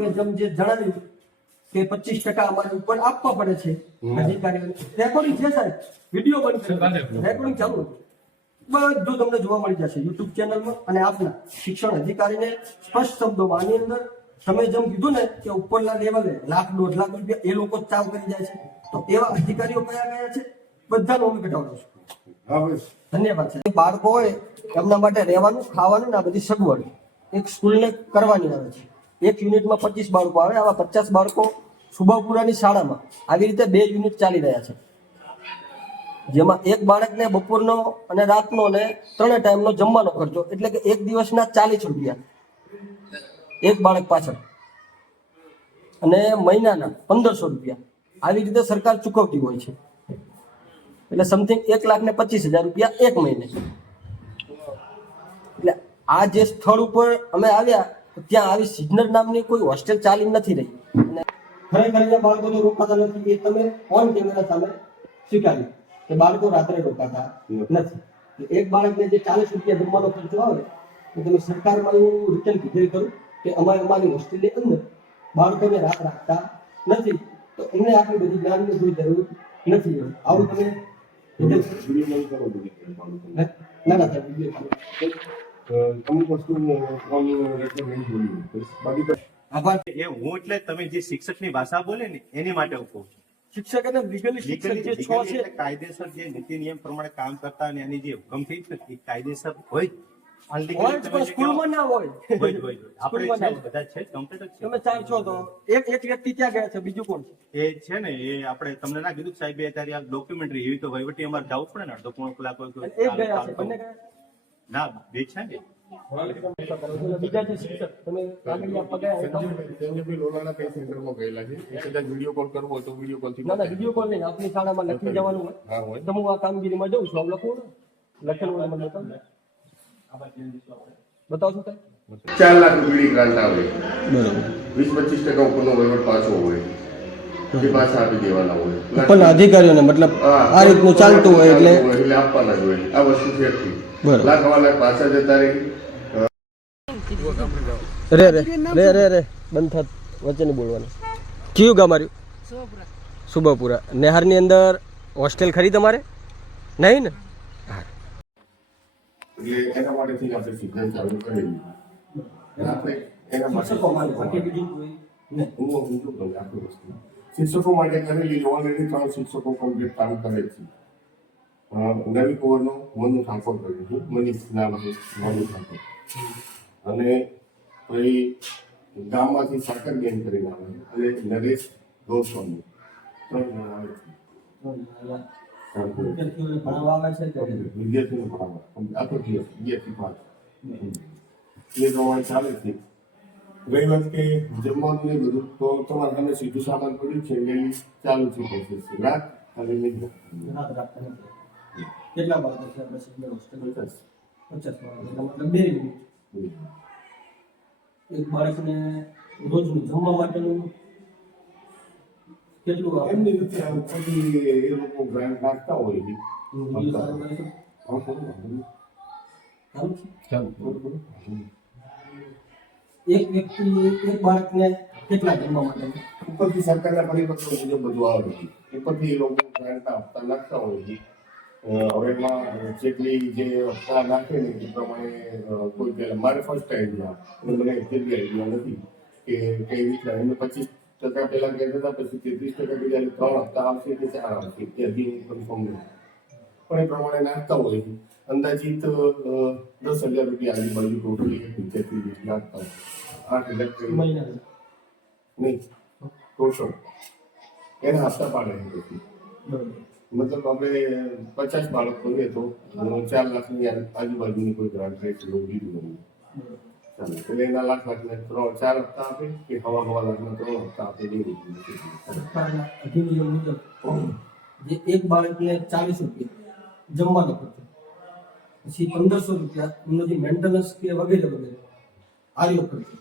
આપે જેમ જે જણાવ્યું કે 25% અમારે ઉપર આપવા પડે છે અધિકારીઓને. રેકોર્ડિંગ છે સાહેબ, વિડીયો બંધ રેકોર્ડિંગ ચાલુ બધું તમને જોવા મળી જશે યુટ્યુબ ચેનલમાં. અને આપના શિક્ષણ અધિકારીને સ્પષ્ટ શબ્દોમાં આની અંદર તમે જેમ કીધું ને કે ઉપરના લેવલે લાખ 1.5 લાખ રૂપિયા એ લોકો ચાવ કરી જાય છે, તો એવા અધિકારીઓ કયા છે બધાનો અમે ઘટાડો છું. ધન્યવાદ છે. બાળકો હોય એમના માટે રહેવાનું ખાવાનું ને આ બધી સગવડ એક સ્કૂલને કરવાની આવે છે. એક યુનિટમાં 25 બાળકો આવે, આવા 50 બાળકો સુબાપુરાની શાળામાં આવી રીતે 2 યુનિટ ચાલી રહ્યા છે, જેમાં એક બાળકને બપોરનો અને રાતનો ને 3 ટાઈમનો જમવાનો ખર્ચો, એટલે કે એક દિવસના 40 રૂપિયા એક બાળક પાછળ, અને મહિનાના 1500 રૂપિયા આવી રીતે સરકાર ચૂકવતી હોય છે. એટલે સમથિંગ 1,25,000 રૂપિયા એક મહિને. એટલે આ જે સ્થળ ઉપર અમે આવ્યા ત્યાં આવી સિગ્નલ નામની કોઈ હોસ્ટેલ ચાલી નથી રહી. અને ખરેખર બાળકો તો રોકાતા નથી, એ તમે ઓન કેમેરા સામે સ્વીકાર્યું કે બાળકો રાત્રે રોકાતા નથી. એક બાળકને જે 40 રૂપિયા જમવાનો ખર્ચો આવે તો તમે સરકારમાં એવું રિટર્ન કીધેલ કરું કે અમારી હોસ્ટેલની અંદર બાળકોને રાત રાખતા નથી, તો એમને આટલી બધી જ્ઞાનની કોઈ જરૂર નથી. આવું તમે ના ના અમુક વસ્તુ આભાર. એ હું એટલે તમે જે શિક્ષકની ભાષા બોલે ને એની માટે હું કહું છું. શિક્ષક અને લીગલી શિક્ષક જે છ છે કાયદેસર જે નીતિ નિયમ પ્રમાણે કામ કરતા અને એની જે હુકમ થઈ છે એ કાયદેસર હોય જ. સ્કૂલમાં ના હોય. આપણે બધા છે કમ્પ્લીટ જ તમે 4 છો તો એક વ્યક્તિ ત્યાં ગયા છે, બીજું કોણ છે? એ છે ને એ આપણે તમને ના કીધું સાહેબ અત્યારે આ ડોક્યુમેન્ટરી એવી તો વહીવટી અમારે જવું પડે ને અડધો પોણો કલાક હોય એક ગયા છે, બંને ગયા ના બે છે ને બીજા જે શિક્ષક તમે આગળ આપવા ગયા લોલાના કઈ સેન્ટરમાં ગયેલા છે, એ કદાચ વિડીયો કોલ કરવો હોય તો વિડીયો કોલ થી ના વિડીયો કોલ નહીં, આપની શાળામાં લખી જવાનું હોય તો હું આ કામગીરીમાં જઉં છું. આમ લખવું ને લખેલું હોય મને બતાવશો સાહેબ? 4 લાખ રૂપિયાની ગ્રાન્ટ આવે, બરાબર 20-25% ઉપરનો વહીવટ પાછો હોય જે પાછા આપી દેવાના હોય પણ અધિકારીઓને મતલબ આ રીતનું ચાલતું હોય એટલે આપવાના જ હોય. આ વસ્તુ છે લાખ લાખ પાછા જતા રહી. રે બંધ થાત, વચ્ચે નહીં બોલવાનું. કયું ગામ આવ્યું? સુબાપુરા. નેહારની અંદર હોસ્ટેલ ખરી તમારે? નહીં ને? એટલે એના માટેથી આપણે સિગ્નલ ચાલુ કરેલી. આપણે એના માટે શિક્ષકો માટે કરેલી. ઓલરેડી 3 શિક્ષકો કમ્પ્લીટ કામ કરે છે. નવી કુંવરનો મનુ ઠાકોર કર્યું છે, મનીષ નામ છે મનુ ઠાકોર. અને પછી ગામમાંથી સાકર બેન કરીને આવે છે, અને નરેશ ગોસ્વામી 3 જણ આવે છે. વિદ્યાર્થીઓને ભણાવવા આખો દિવસ 2 થી 5 એ પ્રમાણે ચાલે છે. ગઈ વખતે જમવાનું ને બધું તો તમારે તમે સીધું સામાન પડ્યું છે એટલે ચાલુ છે પ્રોસેસ. રાત અને નહીં કેટલા બાળકો છે આપણે સિગ્નલ હોસ્ટેલ? 50 બાળકો, મતલબ 2 યુનિટ. એક બાળકને રોજનું જમવા માટેનું કેટલું આવે? એમની નથી પછી એ લોકો ગ્રાન્ટ નાખતા હોય છે. એક વ્યક્તિ એક બાળકને કેટલા જમવા માટે? ઉપરથી સરકારના પરિપત્રો મુજબ બધું આવે છે. ઉપરથી એ લોકો ગ્રાન્ટના હપ્તા નાખતા હોય છે. હવે એમાં જેટલી જે હપ્તા નાખે ને એ પ્રમાણે કોઈ પહેલા મારે ફર્સ્ટ ટાઈમ ગયા અને મને જેટલી આઈડિયા નથી કે કઈ રીતના એમને 25% પહેલા કહેતા હતા, પછી 33% કીધા, 3 હપ્તા આવશે કે 4 આવશે તે હજી કન્ફર્મ નથી. પણ એ પ્રમાણે નાખતા હોય છે. અંદાજિત 10,000 રૂપિયા આજુબાજુ ટોટલી વિદ્યાર્થી નાખતા હોય. 8,000 નહીં ટોટલ એના હપ્તા પાડે છે. પછી મતલબ આપણે 50 બાળક કરીએ તો 4 લાખની આજુબાજુની કોઈ ગ્રાન્ટ રેટ એવું લીધું નથી. ચાલો એટલે એના લાખ ને 4 હપ્તા આપે કે હવા લાખના 3 હપ્તા આપે એ રીતે સરકારના અધિનિયમ મુજબ જે એક બાળકને 40 રૂપિયા જમવાનો ખર્ચો, પછી 1500 રૂપિયા એમનો જે મેન્ટેનન્સ કે વગેરે આર્યો ખર્ચો,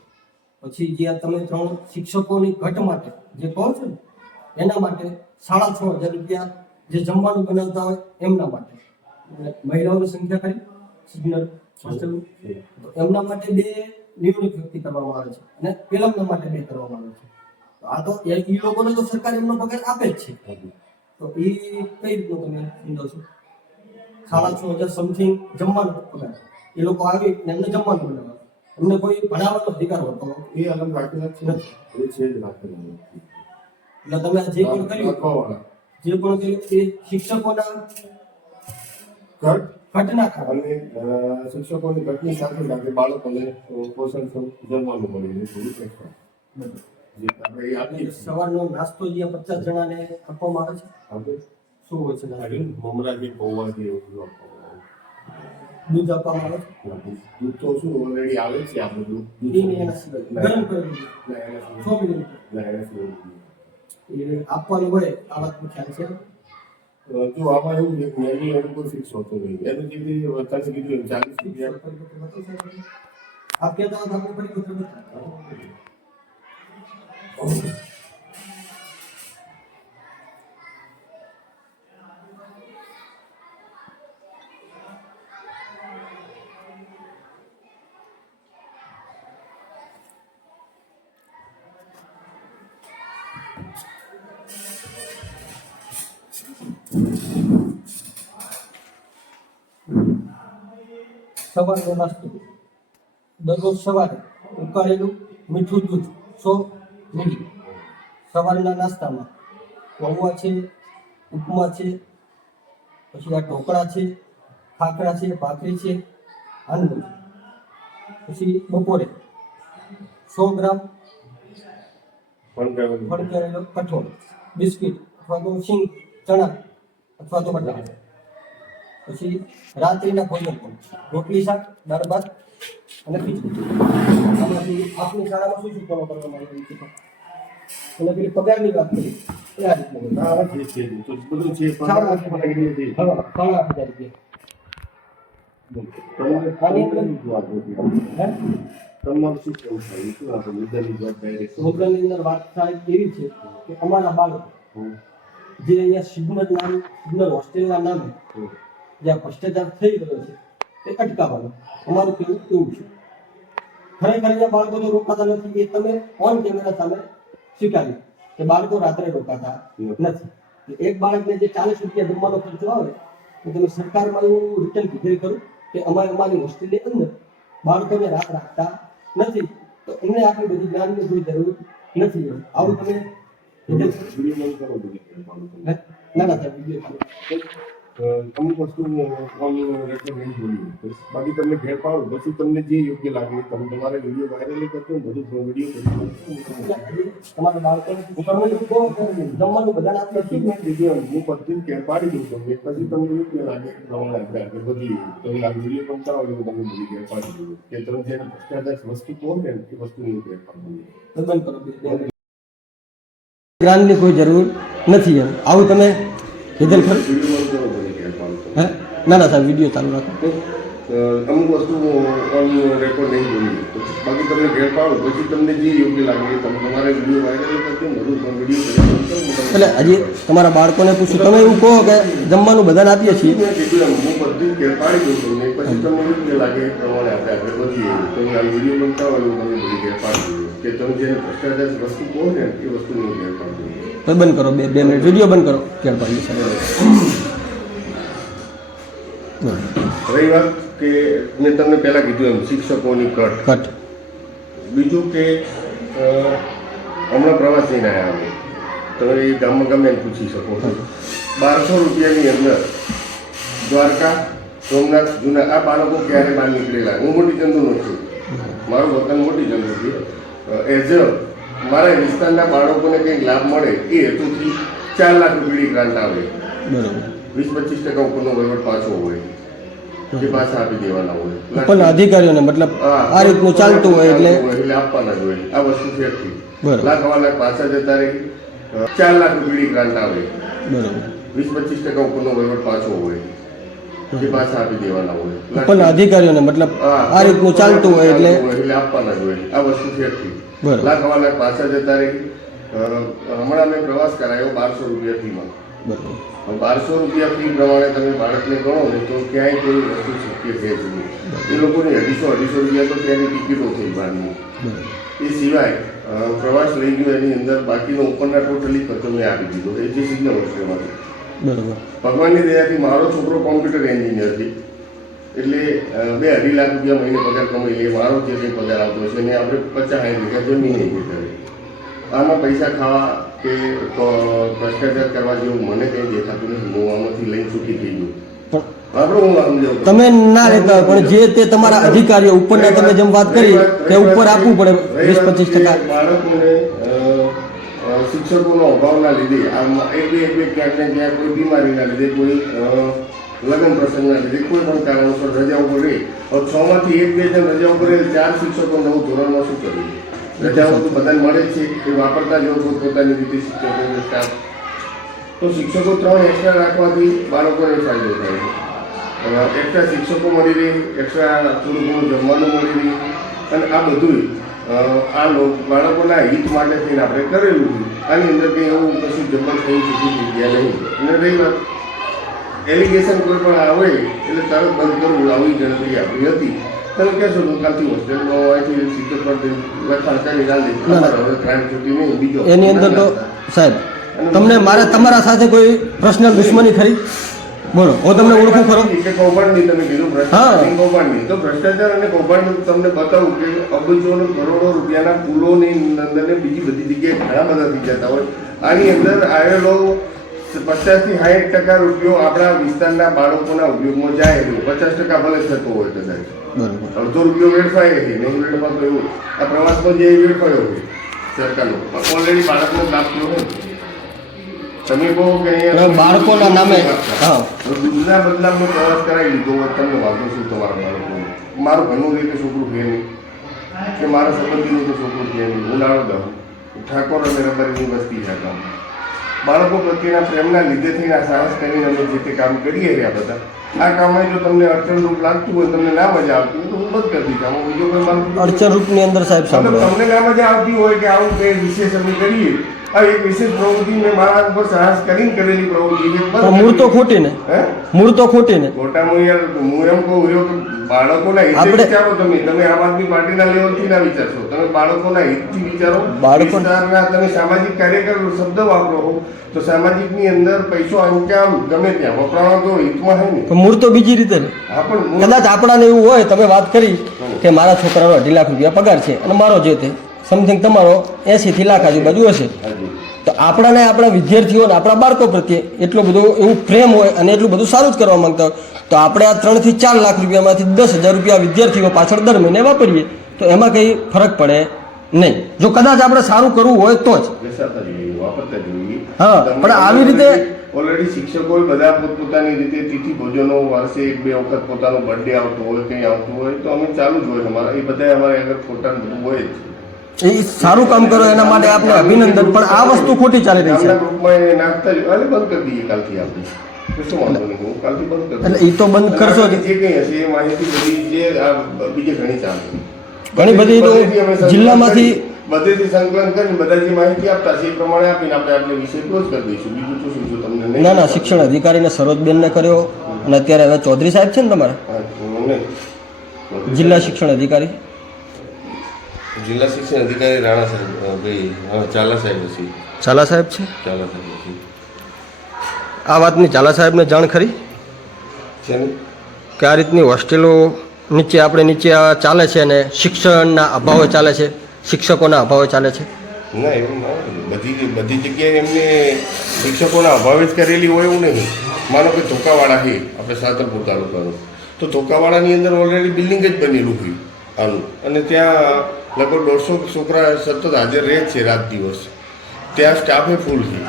પછી જે તમે 3 શિક્ષકોની ઘટ માટે જે કહો છો ને એના માટે 6,500 રૂપિયા જે જમવાનું બનાવતા હોય એમના માટે. મહિલાઓની સંખ્યા ખરી સિગ્નલ હોસ્ટેલ એમના માટે 2 નિવૃત્ત વ્યક્તિ કરવામાં આવે છે અને પેલમના માટે 2 કરવામાં આવે છે. તો આ તો એ લોકોને તો સરકાર એમનો પગાર આપે જ છે. તો એ કઈ રીતનું તમે સમજો છો? 6,500 સમથિંગ જમવાનું પગાર, એ લોકો આવી ને એમને જમવાનું બનાવે, એમને કોઈ ભણાવવાનો અધિકાર હોતો એ અલગ રાખેલા છે નથી. એ છે જ રાખેલા નથી. એટલે તમે જે પણ કર્યું લખવાવાળા. જે પણ કર્યું એ શિક્ષકોના ઘટ ઘટના કારણ અને શિક્ષકોની ઘટની સાથે સાથે બાળકોને પોષણ જમવાનું મળી રહે થોડું extra. જે આપણે એ આપીએ છીએ. સવારનો નાસ્તો જે 50 જણાને આપવામાં આવે છે આપણે શું હોય છે નાસ્તો? મમરાજી પૌવાજી એવું બધું આપવામાં દૂધ આપવામાં આવે છે આવે. દૂધ તો શું ઓલરેડી આવે જ છે આપણે દૂધ. એ નહીં, એના સિવાય ગરમ કરેલું દૂધ. ના, એના સિવાય- 6 મિનિટ ના, એના સિવાય નહીં. એ આપવાનું હોય આ વાત ખ્યાલ છે. જો આમાં એવું છે કે મેન્યુ એનું કોઈ ફિક્સ હોતું નહીં. એનું જે બી તમે કીધું એમ 40 રૂપિયા આપ કહેતા હતા આપણે પરિપત્ર બતાવો. સવારનો નાસ્તો દરરોજ સવારે ઉકાળેલું મીઠું દૂધ 100 મિલી. સવારના નાસ્તામાં પૌવા છે, ઉપમા છે, પછી આ ઢોકળા છે, ખાખરા છે, ભાખરી છે, હાંડવું. પછી બપોરે 100 ગ્રામ ફણગાવેલો કઠોળ, બિસ્કિટ અથવા તો સિંગ ચણા અથવા તો બટાકા. પછી રાત્રિના ભોજન પણ રોટલી શાક, દાળ ભાત અને ખીચડી. આમાંથી આપની શાળામાં શું શું ફોલો કરવામાં આવી છે? અને પેલી પગારની વાત કરી એ આ રીતનું હોય. હા, જે છે તો બધું છે પણ સારા આપણે idea છે. હા, 8,000 રૂપિયા. આની અંદર શું વાત હોતી આપણે? હે? તમારું શું કેવું થાય? શું આપણે મુદ્દાની જવાબદારી છે? મુદ્દાની અંદર વાત થાય એવી છે કે અમારા બાળકો જે અહીંયા સિગ્નલ હોસ્ટેલના નામે જ્યાં ભ્રષ્ટાચાર થઈ રહ્યો છે તે અટકાવવાનું અમારું કહેવું એવું છે. ખરેખર અહીંયા બાળકો તો રોકાતા નથી, એ તમે ઓન કેમેરા સામે સ્વીકાર્યું કે બાળકો રાત્રે રોકાતા નથી. એક બાળકને જે 40 રૂપિયા જમવાનો ખર્ચો આવે તો તમે સરકારમાં એવું રિટર્ન કીધેલ કરું કે અમારી હોસ્ટેલની અંદર બાળકોને રાત રાખતા નથી, તો એમને આટલી બધી જ્ઞાનની કોઈ જરૂર નથી. આવું તમે વિડીયો બંધ કરો બધી બાળકોને. ના સાહેબ વિડીયો ચાલુ. અમુક વસ્તુ ઓન રેકોર્ડ નહીં બોલ્યું બાકી તમને ઘેર પાડો પછી તમને જે યોગ્ય લાગે તમે તમારે વિડીયો વાયરલ કરતો બધું વિડીયો તમારા બાળકોને જમવાનું બધાને આપણે કરી મેં વિડીયો હું બધું ઘેર પાડી દઉં તમને પછી તમને યોગ્ય લાગે પ્રમાણે આપણે આગળ બધી તમે આ વિડીયો પણ ચાલો એવું તમે બધી ઘેર પાડી દઉં કે તમે જે ભ્રષ્ટાચાર વસ્તુ કહો ને એ વસ્તુની ઘેર પાડવાની. બંધ કરો બે. જ્ઞાનની કોઈ જરૂર નથી એમ આવું તમે કીધેલ ખરું? વિડીયો બંધ કરો બધી ઘેર પાડો. હે? ના સાહેબ વિડીયો ચાલુ રાખો. અમુક વસ્તુ ઓન રેકોર્ડ નહીં બોલ્યું બાકી તમને ઘેર પાડો પછી તમને જે યોગ્ય લાગે તમે તમારે વિડીયો વાયરલ કરજો બધું વિડીયો એટલે હજી તમારા બાળકોને પૂછું, તમે એવું કહો કે જમવાનું બધાને આપીએ છીએ. હું બધું ઘેર પાડી દઉં તમને પછી તમને યોગ્ય લાગે એ પ્રમાણે આપણે આગળ વધીએ તમે આ વિડીયો બનતાવાનું તમે બધી ઘેર પાડી દો કે તમે જે ભ્રષ્ટાચાર વસ્તુ કહો ને એ વસ્તુની ઘેર પાડી દો. તો બંધ કરો, 2 મિનિટ વિડીયો બંધ કરો. ક્યાં પાડીએ સાહેબ? રહી વાત કે મેં તમને પહેલાં કીધું એમ શિક્ષકોની કટ બીજું કે હમણાં પ્રવાસ જઈને આવ્યા અમે તમે એ ગામમાં ગમે એને પૂછી શકો છો 1200 રૂપિયાની અંદર દ્વારકા સોમનાથ જૂના આ બાળકો ક્યારે બહાર નીકળેલા. હું મોટી ચંદુનો છું, મારું વતન મોટી ચંદુ છે. એઝ અ મારા વિસ્તારના બાળકોને કંઈક લાભ મળે એ હેતુથી 4 લાખ રૂપિયાની ગ્રાન્ટ આવે. બરોબર. 20-25% ઉપરનો વહીવટ પાછો હોય જે પાછા આપી દેવાના હોય પણ અધિકારીઓને મતલબ આ રીતનું ચાલતું હોય એટલે આપવાના જ હોય. આ વસ્તુ છે આખી. બરાબર. લાખ વાળા પાછા જતા રહી 4 લાખ રૂપિયાની ગ્રાન્ટ આવે. બરોબર. 20-25% ઉપરનો વહીવટ પાછો હોય જે પાછા આપી દેવાના હોય. પણ અધિકારીઓને મતલબ આ રીતનું ચાલતું હોય એટલે આપવાના જ હોય. આ વસ્તુ છે આખી. બરાબર. લાખ વાળા પાછા જતા રહી. હમણાં મેં પ્રવાસ કરાયો 1200 રૂપિયા ફીમાં. બરોબર. ₹1200 ફી પ્રમાણે તમે બાળકને ગણો ને તો ક્યાંય કોઈ વસ્તુ શક્ય છે જ નહીં. એ લોકોની ₹250 તો ત્યાંની ટિકિટો થઈ બહારની. એ સિવાય પ્રવાસ લઈ ગયો એની અંદર બાકીનો ઉપરના ટોટલી ખર્ચો મેં આપી દીધો એ જે સિગ્નલ હોસ્ટેલમાંથી. બરોબર. ભગવાનની દયાથી મારો છોકરો કોમ્પ્યુટર એન્જિનિયર છે એટલે 2-2.5 લાખ રૂપિયા મહિને પગાર કમાઈ લે. મારો જે કંઈ પગાર આવતો હશે એને આપણે 50-60 વીઘા જમીન નહીં કરે. આમાં પૈસા ખાવા કે ભ્રષ્ટાચાર કરવા જેવું મને કંઈ દેખાતું નથી. હું આમાંથી લઈને છૂટી થઈ ગયો. આપણે હું સમજાવું તમે ના લેતા હોય, પણ જે તે તમારા અધિકારીઓ ઉપરના તમે જેમ વાત કરી કે ઉપર આપવું પડે 20-25%. બાળકોને શિક્ષકોનો અભાવના લીધે આમ એક બે ક્યાંક ને ક્યાંક કોઈ બીમારીના લીધે કોઈ લગ્ન પ્રસંગના લીધે કોઈ પણ કારણોસર રજા ઉપર રહે. હવે 6 માંથી 1-2 જણ રજા ઉપર રહે, 4 શિક્ષકો નવું ધોરણમાં શું કરવું? રજાઓ તો બધાને મળે જ છે એ વાપરતા જ હોય પોતાની રીતે શિક્ષકો સ્ટાફ. તો શિક્ષકો 3 એક્સ્ટ્રા રાખવાથી બાળકોને ફાયદો થાય છે. એક્સ્ટ્રા શિક્ષકો મળી રહે, એક્સ્ટ્રા થોડું ઘણું જમવાનું મળી રહે અને આ બધું બાળકોના હિત માટે થઈને આપણે કરેલું છે. આની અંદર કંઈ એવું કશું જબર થઈ શકી ગયા નહીં. અને રહી વાત એલિગેશન કોઈ પણ આવે એટલે તરત બંધ કરવું આવી ગણતરી આપણી હતી. તમે કહેશો હું કાલથી હોસ્ટેલમાં હોવાથી સીધો પર લખાણ કરી ડાલી હવે ક્રાઇમ છૂટી નહીં બીજો એની અંદર તો સાહેબ તમને મારે તમારા સાથે કોઈ પર્સનલ દુશ્મની ખરી? બોલો, હું તમને ઓળખું ખરો? કે કૌભાંડની તમે કીધું ભ્રષ્ટાચાર કૌભાંડની, તો ભ્રષ્ટાચાર અને કૌભાંડ તમને બતાવું કે અબજોનો કરોડો રૂપિયાના પુલોની અંદર બીજી બધી જગ્યાએ ઘણા બધા થઈ જતા હોય. આની અંદર આવેલો 50-60% રૂપિયો આપણા વિસ્તારના બાળકોના ઉપયોગમાં જાય. 50% ભલે થતો હોય કદાચ, અડધો રૂપિયો વેડફાય છે નહીં વેડફાતો એવું. આ પ્રવાસમાં જે વેડફાયો છે સરકારનો ઓલરેડી બાળકનો લાભ થયો હોય. તમે કહો કે અહીંયા બાળકોના નામે દૂધના બદલામાં પ્રવાસ કરાવી લીધો હોય, તમને વાંધો શું તમારા બાળકો? મારું ઘરનું રીતે છોકરું છે નહીં કે મારા સંબંધીનું તો છોકરું છે નહીં. હું નાનો દઉં ઠાકોર અને રબારીની વસ્તી છે. કામ બાળકો પ્રત્યેના પ્રેમના લીધે થઈને આ સાહસ કરીને અમે જે તે કામ કરીએ રહ્યા બધા. આ કામમાં જો તમને અડચણરૂપ લાગતું હોય, તમને ના મજા આવતી હોય તો હું બંધ કરી દઈશ. આમાં બીજો કોઈ મારું અડચણરૂપની અંદર સાહેબ સાંભળો, તમને ના મજા આવતી હોય કે આવું કંઈ વિશેષ અમે કરીએ, આ એક વિશેષ પ્રવૃત્તિ મેં મારા ઉપર સાહસ કરીને કરેલી પ્રવૃત્તિ છે. મૂળ તો ખોટી ને, મૂળ તો ખોટી ને. ખોટામાં યાર હું એમ કહું રહ્યો કે બાળકોના હિતથી વિચારો. તમે આમ આદમી પાર્ટીના લેવલથી ના વિચારશો, તમે બાળકોના હિતથી વિચારો. વિસ્તારના તમે સામાજિક કાર્યકર શબ્દ વાપરો તો સામાજિકની અંદર પૈસો અંજામ ગમે ત્યાં વપરાવાનો તો હિતમાં હોય ને. મૂળ તો બીજી રીતે ને. કદાચ આપણાને એવું હોય, તમે વાત કરી કે મારા છોકરાનો 2.5 લાખ રૂપિયા પગાર છે અને મારો જે તે સમથિંગ તમારો 80 થી લાખ આજુબાજુ હશે, તો આપણાને આપણા વિદ્યાર્થીઓને આપણા બાળકો પ્રત્યે એટલું બધું એવું પ્રેમ હોય અને એટલું બધું સારું જ કરવા માંગતા હોય, તો આપણે આ 3 થી 4 લાખ રૂપિયામાંથી 10,000 રૂપિયા વિદ્યાર્થીઓ પાછળ દર મહિને વાપરીએ તો એમાં કંઈ ફરક પડે નહીં. જો કદાચ આપણે સારું કરવું હોય તો જ. હા, પણ આવી રીતે ઓલરેડી શિક્ષકો બધા પોતપોતાની રીતે તિથિ ભોજનો વર્ષે 1-2 વખત પોતાનો બર્થડે આવતો હોય, કંઈ આવતું હોય તો અમે ચાલુ જ હોય અમારા. એ બધા અમારે આગળ ખોટા બધું હોય જ. એ સારું કામ કરો એના માટે આપણે અભિનંદન, પણ આ વસ્તુ ખોટી ચાલી રહી છે. ગ્રુપમાં નાખતા જ અરે બંધ કરી દઈએ કાલથી આપણે. શું વાંધો નહીં, હું કાલથી બંધ કરી એટલે એ તો બંધ કરશો જ. જે કંઈ હશે એ માહિતી બધી જે બીજે ઘણી ચાલશે. ઘણી બધી તો જિલ્લામાંથી બધેથી સંકલન કરીને બધા જે માહિતી આપતા છે એ પ્રમાણે આપીને આપણે વિષય ક્લોઝ કરી દઈશું. બીજું તો શું શું તમને નહીં. ના, શિક્ષણ અધિકારીને સરોજબેનને કર્યો અને અત્યારે હવે ચૌધરી સાહેબ છે ને તમારા જિલ્લા શિક્ષણ અધિકારી. જિલ્લા શિક્ષણ અધિકારી રાણા સાહેબ ચાલા સાહેબ છે. ચાલા સાહેબ છે. ચાલા સાહેબ છે. આ વાતની ચાલા સાહેબને જાણ ખરી કે આ રીતની હોસ્ટેલો નીચે ચાલે છે અને શિક્ષણના અભાવે ચાલે છે, શિક્ષકોના અભાવે ચાલે છે? ના, એવું ના. બધી જગ્યાએ એમને શિક્ષકોના અભાવે જ કરેલી હોય એવું નહીં. માનો કે ધોકાવાડા છે આપણે સાતલપુર તાલુકાનું, તો ધોકાવાડાની અંદર ઓલરેડી બિલ્ડિંગ જ બનેલું હોય આનું, અને ત્યાં લગભગ 150 છોકરા સતત હાજર રહે છે રાત દિવસ. ત્યાં સ્ટાફે ફૂલ છે,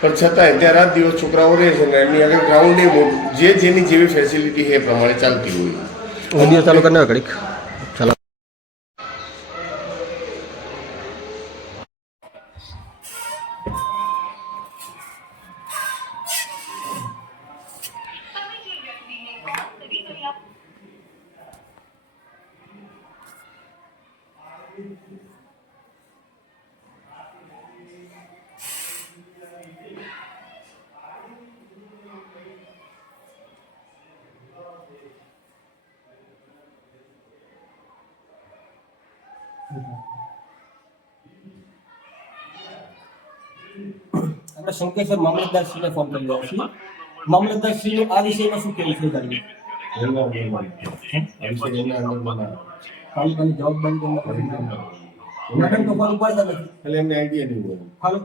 પણ છતાંય ત્યાં રાત દિવસ છોકરાઓ રહે છે ને એમની આગળ ગ્રાઉન્ડ એ મોટું જેની જેવી ફેસિલિટી છે એ પ્રમાણે ચાલતી હોય. વિડીયો ચાલુ કરીને ઘડીક ચાલો. આપણે શંકેશ્વર મામલતદારશ્રીને ફોન કરી રહ્યા છીએ. મામલતદારશ્રીનું આ વિષયમાં શું કહેવું છે તારી? તાલુકાની જવાબદારી તમને કરી નથી. મેડમ તો ફોન ઉપાડતા નથી. એટલે એમને આઈડિયા નહીં હોય. હાલો,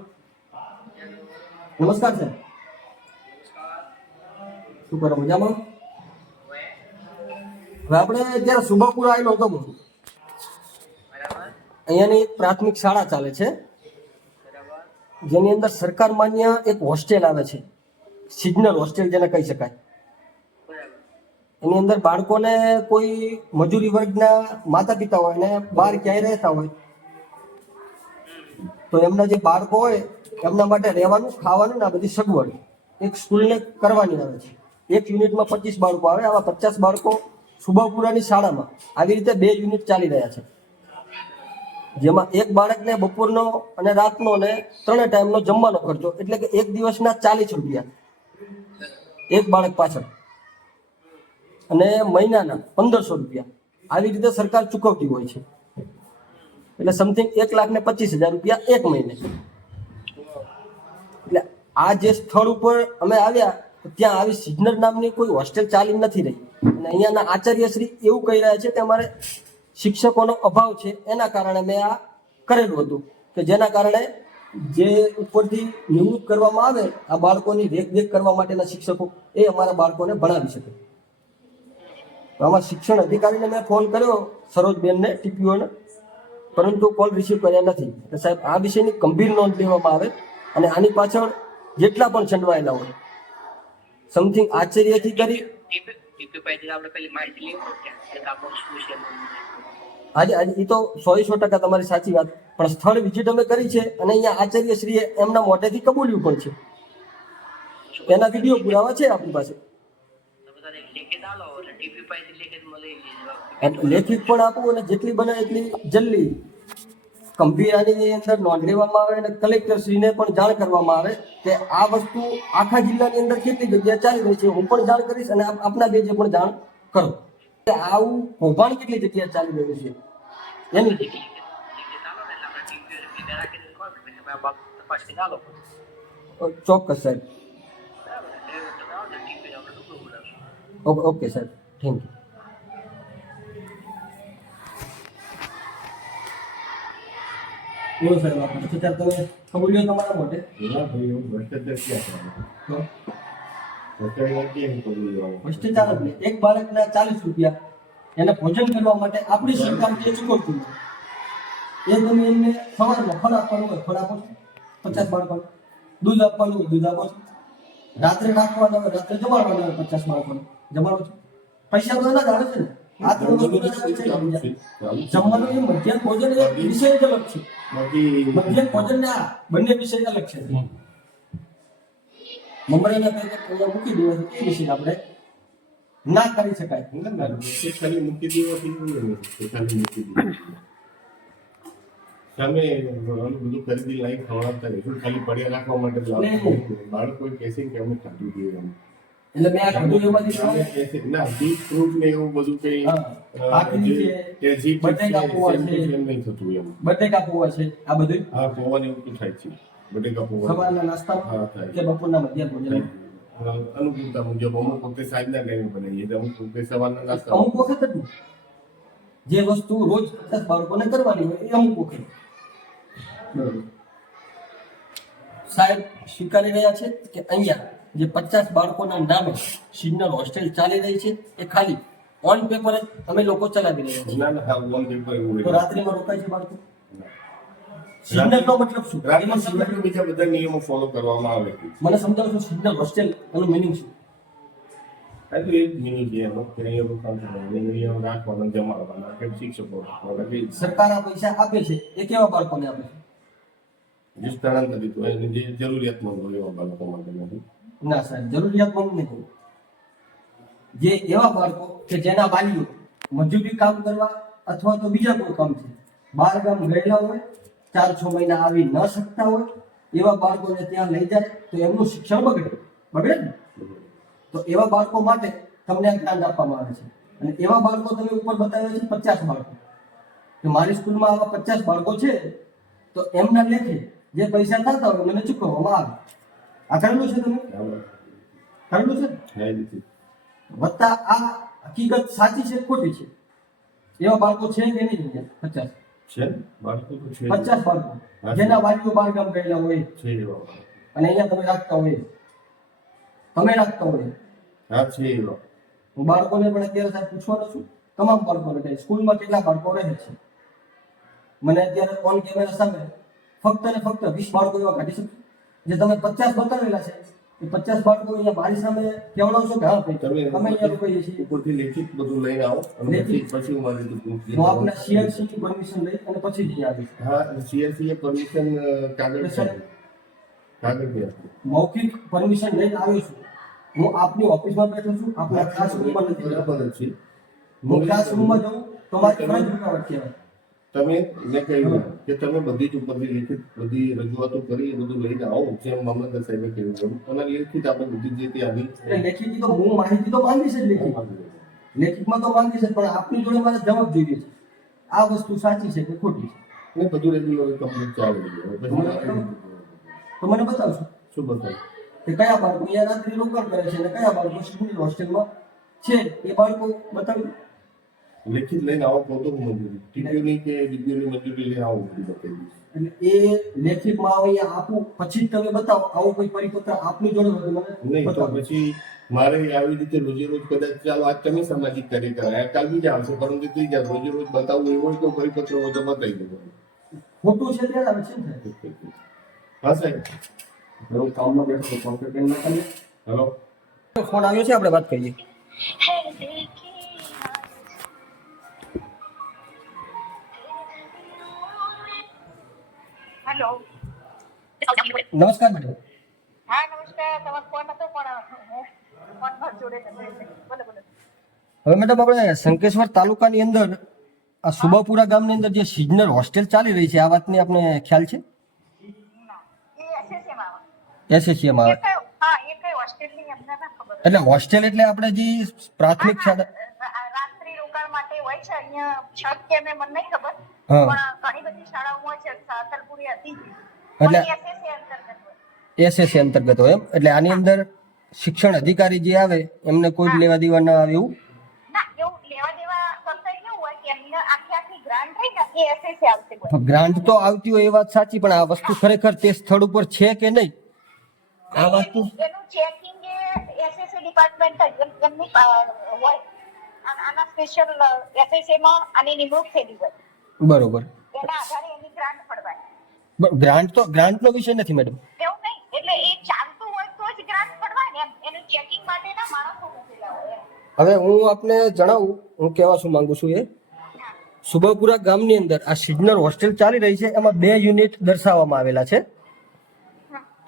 નમસ્કાર સર. શું કરો, મજામાં? હવે આપણે જ્યારે સુભાપુરા આવેલો હતો હું, અહીંયાની એક પ્રાથમિક શાળા ચાલે છે જેની અંદર સરકાર માન્ય એક હોસ્ટેલ આવે છે, સિગ્નલ હોસ્ટેલ જેને કહી શકાય. એની અંદર બાળકોને કોઈ મજૂરી વર્ગના માતા પિતા હોય ને બહાર ક્યાંય રહેતા હોય તો એમના જે બાળકો હોય એમના માટે રહેવાનું, ખાવાનું ને આ બધી સગવડ એક સ્કૂલને કરવાની આવે છે. એક યુનિટમાં 25 બાળકો આવે. આવા 50 બાળકો સુભાપુરાની શાળામાં આવી રીતે 2 યુનિટ ચાલી રહ્યા છે, જેમાં એક બાળકને બપોરનો અને રાતનો ને 3 ટાઈમનો જમવાનો ખર્ચો, એટલે કે એક દિવસના 40 રૂપિયા એક બાળક પાછળ, અને મહિનાના 1500 રૂપિયા આવી રીતે સરકાર ચૂકવતી હોય છે. એટલે સમથિંગ 1,25,000 રૂપિયા એક મહિને. એટલે આ જે સ્થળ ઉપર અમે આવ્યા ત્યાં આવી સિગ્નલ નામની કોઈ હોસ્ટેલ ચાલી નથી રહી, અને અહીંયાના આચાર્યશ્રી એવું કહી રહ્યા છે કે અમારે શિક્ષકોનો અભાવ છે, એના કારણે મેં આ કરેલું હતું કે જેના કારણે જે ઉપરથી નિવૃત્ત કરવામાં આવે આ બાળકોની દેખરેખ કરવા માટેના શિક્ષકો એ અમારા બાળકોને ભણાવી શકે. તો આમાં શિક્ષણ અધિકારીને મેં ફોન કર્યો, સરોજબેનને, ટીપીઓને, પરંતુ કોલ રિસીવ કર્યા નથી. તો સાહેબ આ વિષયની ગંભીર નોંધ લેવામાં આવે અને આની પાછળ જેટલા પણ સંડવાયેલા હોય સમથિંગ આશ્ચર્યથી કરી આજે એ તો 100% તમારી સાચી વાત, પણ સ્થળ વિઝિટ અમે કરી છે અને અહીંયા આચાર્યશ્રીએ એમના મોઢેથી કબૂલ્યું પણ છે. એના વિડીયો પુરાવા છે આપણી પાસે. લેખિત પણ આપવું અને જેટલી બને એટલી જલ્દી ગંભીર આની અંદર નોંધ લેવામાં આવે અને કલેક્ટરશ્રીને પણ જાણ કરવામાં આવે કે આ વસ્તુ આખા જિલ્લાની અંદર કેટલી જગ્યાએ ચાલી રહી છે. હું પણ જાણ કરીશ અને આપના બેજે પણ જાણ કરો કે આવું કૌભાંડ કેટલી જગ્યાએ ચાલી રહ્યું છે એની. ચોક્કસ સાહેબ. ઓકે સાહેબ, થેન્ક યુ. સાહેબ આપણે તમે કબૂલ્યો તમારા મોઢે? ના ભાઈ, એવું ભ્રષ્ટાચાર ક્યાં કરવાનું? ભ્રષ્ટાચાર કેમ કબૂલવાનું? ભ્રષ્ટાચાર જ નહીં. એક બાળકના 40 રૂપિયા એને ભોજન કરવા માટે આપણી સરકાર જે ચૂકવતું હોય એ તમે એમને સવારમાં ફળ આપવાનું હોય ફળ આપો છો, 50 બાળકોને દૂધ આપવાનું હોય દૂધ આપો છો, રાત્રે રાખવાના હોય રાત્રે જમાડવાના હોય 50 બાળકોને જમાડો છો. પૈસા તો એના જ આવે છે ને. આ ત્રણ વસ્તુના પૈસા જમવાનું એ મધ્યાહન ભોજન એ વિષય જ અલગ છે. મધ્યાહન ભોજન ને આ બંને વિષય અલગ છે. મમરાના પેકેટ મૂકી દેવા એ વિષય આપણે ના કરી શકાય. ખાલી મૂકી દેવાથી ખાલી મૂકી દેવા સામે બધું ખરીદી લાવી ખવડાવતા રહીશું. ખાલી પડ્યા રાખવા માટે બાળકો કહેશે કે અમે ખાધું જોઈએ એમ. એટલે મેં આ ખાધું એમાંથી ના ડીપ ફ્રૂટ ને એવું બધું કઈ બટેકા પૌવા છે, નહીં થતું એમ. બટેકા પૌવા છે, આ બધું હા પૌવા એવું તો થાય છે. બટેકા પૌવા સવારના નાસ્તામાં હા થાય. કે બપોરના મધ્યાહન ભોજન અનુકૂળતા મુજબ અમુક વખતે સાંજના ટાઈમે બનાવીએ છીએ, અમુક વખતે સવારના નાસ્તા. અમુક વખત જ જે વસ્તુ રોજ 50 બાળકોને કરવાની હોય એ અમુક વખત. બરોબર. સાહેબ સ્વીકારી રહ્યા છે કે અહીંયા જે 50 બાળકોના નામે સિગ્નલ હોસ્ટેલ ચાલી રહી છે એ ખાલી ઓન પેપર જ અમે લોકો ચલાવી રહ્યા છીએ. ના ના ઓન પેપર એવું તો રાત્રિમાં રોકાય છે બાળકો. સિગ્નલનો મતલબ શું? રાત્રિમાં સિગ્નલ બીજા બધા નિયમો ફોલો કરવામાં આવે છે. મને સમજાવો છો સિગ્નલ હોસ્ટેલ એનું મિનિંગ શું? આ તો એ જ મિનિંગ છે એનો કે અહીંયા કામ કરવાનું, અહીંયા રાખવાના, જમાડવાના, કે શિક્ષકો રાખવાના. સરકાર આ પૈસા આપે છે એ કેવા બાળકોને આપે છે? જે સ્થળાંતરિત હોય અને જે જરૂરિયાતમંદ હોય એવા બાળકો માટે નથી. ના સાહેબ, જરૂરિયાતમંદ નહીં. જે એવા બાળકો કે જેના વાલીઓ મજૂરી કામ કરવા અથવા તો બીજા કોઈ કામ છે બહાર ગામ ગયેલા હોય, 4-6 મહિના આવી ન શકતા હોય, એવા બાળકોને ત્યાં લઈ જાય તો એમનું શિક્ષણ બગડે ને. તો એવા બાળકો માટે તમને આ જ્ઞાન આપવામાં આવે છે. અને એવા બાળકો તમે ઉપર બતાવ્યા છે 50 બાળકો. કે મારી સ્કૂલમાં આવા 50 બાળકો છે તો એમના લેખે જે પૈસા થતા હોય મને ચૂકવવામાં આવે. આ કરેલું છે તમે? કરેલું છે ને? વત્તા આ હકીકત સાચી છે કે ખોટી છે? એવા બાળકો છે કે નહીં અહીંયા? 50 છે બાળકો તો છે 50 બાળકો જેના વાલીઓ બહાર ગામ ગયેલા હોય છે એવા. અને અહીંયા તમે રાખતા હોય, તમે રાખતા હોય. હા છે એવા. હું બાળકોને પણ અત્યારે સાહેબ પૂછવાનો છું, તમામ બાળકોને કે સ્કૂલમાં કેટલા બાળકો રહે છે. મને અત્યારે ઓન કેમેરા સામે ફક્ત ને ફક્ત 20 બાળકો એવા કાઢી શકું જે તમે 50 બતાવેલા છે. એ 50 બાળકો અહીંયા મારી સામે કેવડાવશો કે હા ભાઈ તમે અમે અહીંયા રોકાઈએ છીએ. ઉપરથી લેખિત બધું લઈને આવો અને લેખિત? પછી હું મારી રીતે proof હું આપના CRC ની પરમિશન લઈ અને પછી જ અહીંયા આવીશ. હા CRC એ પરમિશન કાગળ છે. કાગળ છે. મૌખિક પરમિશન લઈને આવ્યો છું. હું આપની ઓફિસમાં બેઠો છું, આપના ક્લાસરૂમમાં નથી. બરાબર જ છે. હું ક્લાસરૂમમાં જાઉં તો મારી ફરજ રૂકાવટ કહેવાય. તમે મેં કહ્યું કે તમે બધી જ ઉપરથી લેખિત બધી રજૂઆતો કરી એ બધું લઈને આવો જેમ મામલતદાર સાહેબે કહ્યું તેમ. અને લેખિત આપણે બધી જે તે આવી એટલે લેખિતની તો હું માહિતી તો માંગીશ જ લેખિતમાં તો માંગીશ જ, પણ આપની જોડે મારે જવાબ જોઈએ છે. આ વસ્તુ સાચી છે કે ખોટી છે ને બધું રેગ્યુલર કમ્પ્લીટ ચાલે છે. તો મને બતાવશો શું બતાવું? કે કયા બાળકો અહીંયા રાત્રિ રોકાણ કરે છે અને કયા બાળકો સ્કૂલ હોસ્ટેલમાં છે એ બાળકો બતાવી. લેખિત લઈને આવો તો હું મંજૂરી ટીપીઓની કે ડીપીઓની મંજૂરી લઈને આવો બધું બતાવી દઈશ. એટલે એ લેખિતમાં અહીંયા આપું પછી જ તમે બતાવો. આવો કોઈ પરિપત્ર આપની જોડે હોય તો મને નહીં તો બતાવો. પછી મારે આવી રીતે રોજે રોજ કદાચ ચાલો આજ તમે સામાજિક કાર્ય કરાય કાલ બીજા આવશે પરંતુ ત્રીજા રોજે રોજ બતાવવું એવું હોય તો પરિપત્ર હોય તો બતાવી દેવાનું. ખોટું છે ત્યારે આવે છે ને. હા સાહેબ. હું કામમાં બેઠો તો કોમ્પ્યુટર ના કરીએ. હેલો. ફોન આવ્યો છે, આપણે વાત કરીએ. હેલો. નમસ્કાર મેડમ. હા નમસ્કાર. તમારો ફોન હતો પણ હું ફોન પર જોડે નથી. બોલો બોલો. હવે મેડમ આપણે શંકેશ્વર તાલુકાની અંદર આ સુબાપુરા ગામની અંદર જે સિઝનર હોસ્ટેલ ચાલી રહી છે આ વાતની આપણે ખ્યાલ છે? ના એ SSA માં આવે. SSCM આવે હા એ કઈ હોસ્ટેલની અમને ના ખબર. એટલે હોસ્ટેલ એટલે આપણે જે પ્રાથમિક શાળા રાત્રિ રોકાણ માટે હોય છે અહીંયા છત કે મને નહીં ખબર હા. પણ ઘણી બધી શાળાઓમાં છે. સાતલપુરી હતી એટલે- પણ SSA અંતર્ગત હોય. SSC અંતર્ગત હોય એમ. એટલે આની અંદર શિક્ષણ અધિકારી જે આવે એમને કોઈ જ લેવા દેવા ના આવે એવું? ના એવું લેવા દેવા કરતા કેવું હોય કે એમને આખી ગ્રાન્ટ રહી ને એ SSA આવશે હોય. ગ્રાન્ટ તો આવતી હોય એ વાત સાચી, પણ આ વસ્તુ ખરેખર તે સ્થળ ઉપર છે કે નહીં આ વસ્તુ એનું ચેકિંગ એ SSA ડિપાર્ટમેન્ટ એમની હોય. આના સ્પેશિયલ SSA માં આની નિમણૂક થયેલી હોય. બરોબર. એના આધારે એની ગ્રાન્ટ પડવાય. ગ્રાન્ટનો વિષય નથી મેડમ. એવું નહીં એટલે એ ચાલતું હોય તો જ ગ્રાન્ટ પડવાય ને એમ. એનું ચેકિંગ માટેના માણસો મૂકેલા હોય એમ. હવે હું આપને જણાવું, હું કહેવા શું માંગુ છું એ સુબાપુરા ગામની અંદર આ સિઝનર હોસ્ટેલ ચાલી રહી છે એમાં 2 યુનિટ દર્શાવવામાં આવેલા છે.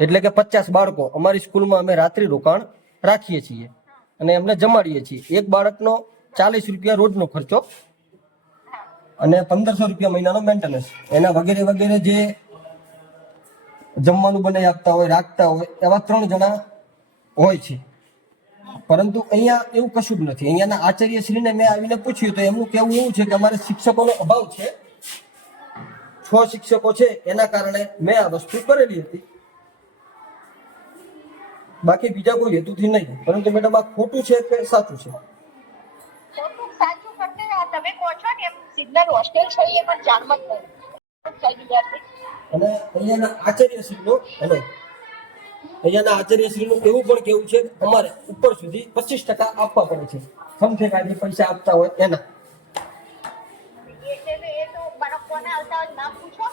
એટલે કે 50 બાળકો અમારી સ્કૂલમાં અમે રાત્રિ રોકાણ રાખીએ છીએ અને એમને જમાડીએ છીએ. એક બાળકનો 40 રૂપિયા રોજનો ખર્ચો અને 1500 રૂપિયા મહિનાનો મેન્ટેનન્સ. એના વગેરે વગેરે જે જમવાનું બનાવી આપતા હોય રાખતા હોય એવા 3 જણા હોય છે. પરંતુ અહીંયા એવું કશું જ નથી. અહીંયાના આચાર્યશ્રીને મેં આવીને પૂછ્યું તો એમનું કહેવું એવું છે કે અમારે શિક્ષકોનો અભાવ છે, 6 શિક્ષકો છે એના કારણે મેં આ વસ્તુ કરેલી હતી, બાકી બીજા કોઈ હેતુથી નહીં. પરંતુ મેડમ આ ખોટું છે કે સાચું છે? ખોટું સાચું કરતે તમે કહો છો ને એમ સિગ્નલ હોસ્ટેલ છે એ પણ જાણમાં જ નહીં. અને અહીંયાના આચાર્યશ્રીનું એવું પણ કેવું છે કે અમારે ઉપર સુધી 25% આપવા પડે છે. સમથિંગ આજે પૈસા આપતા હોય એના. એ તો મને કોને આવતા હોય નામ પૂછો.